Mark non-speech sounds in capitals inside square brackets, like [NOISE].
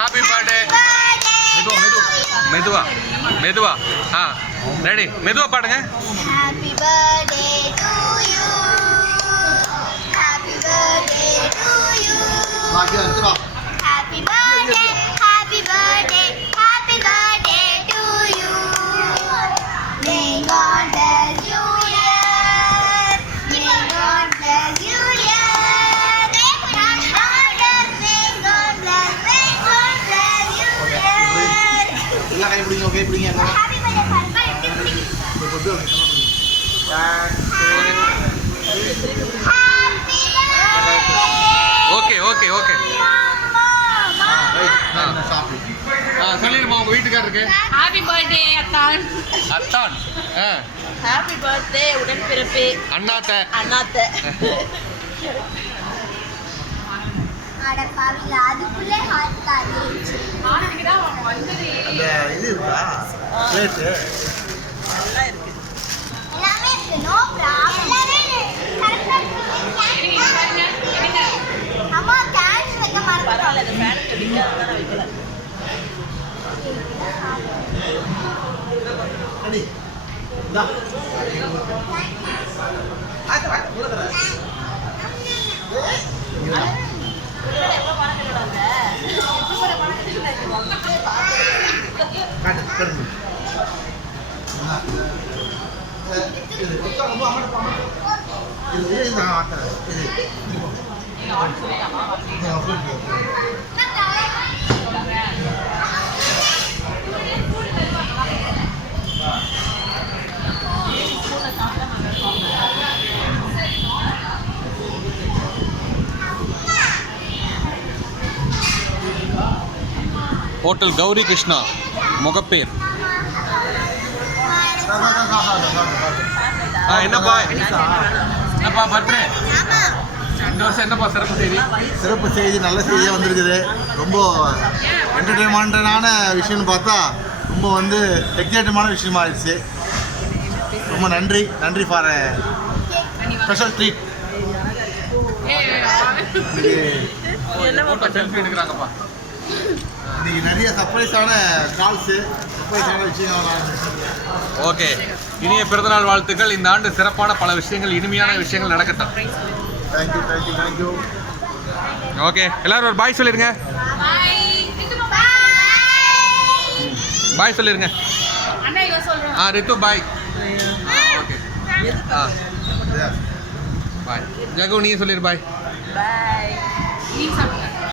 Happy birthday मेदुआ मेदुआ मेदुआ मेदुआ हाँ ready मेदुआ पढ़ happy birthday to you happy birthday to you எல்லாம் கை பிடிங்க கை பிடிங்க எல்லாம். Okay okay okay. சொல்லிடுமா உங்க வீட்டுக்காரருக்கு? ஹாப்பி பர்த்டே அத்தான். அத்தான். ஹாப்பி பர்த்டே உடன்பிறப்பு. அண்ணாத்த. அண்ணாத்த. [LAUGHS] அட பாவிங்களா, அதுக்குள்ளே heart காலி. அந்த இது இருக்கா பிளேட்டு நல்லா இருக்கு எல்லாமே இருக்கு, no problem. correct ஆ இருக்கு. அம்மா cash வைக்க மறந்துட்டோம். பரவாயில்ல இந்த ஃபேன் பிடிக்காத நான் வைக்கல அடி இந்தா ஆத்த வாத்த கொடுக்குற எவ்வளோ இது இது இது ஹோட்டல் கௌரி கிருஷ்ணா முகப்பேர். என்னப்பா? என்னப்பா ஆமா. இந்த வருஷம் என்னப்பா சிறப்பு செய்தி? சிறப்பு செய்தி நல்ல செய்தியாக வந்திருக்குது. ரொம்ப என்டர்டெயின்மெண்ட்டான விஷயம்னு பார்த்தா ரொம்ப வந்து எக்ஸைட்டமான விஷயமா ஆயிடுச்சு. ரொம்ப நன்றி நன்றி ஃபார் ஸ்பெஷல் ட்ரீட் எடுக்கிறாங்கப்பா. இன்னைக்கு நிறைய சர்ப்ரைஸான கால்ஸு சர்ப்ரைஸான விஷயங்கள் ஓகே. இனிய பிறந்தநாள் வாழ்த்துக்கள். இந்த ஆண்டு சிறப்பான பல விஷயங்கள் இனிமையான விஷயங்கள் நடக்கட்டும். Thank you thank you thank you okay. எல்லாரும் ஒரு பாய் சொல்லிருங்க. Bye. பாய் சொல்லிருங்க. அண்ணா இவன் சொல்றேன் ஆ ரித்து பாய். ஓகே. ஆ. பாய். ஜகு நீ சொல்லிரு பாய். பாய் நீ சாப்பிடு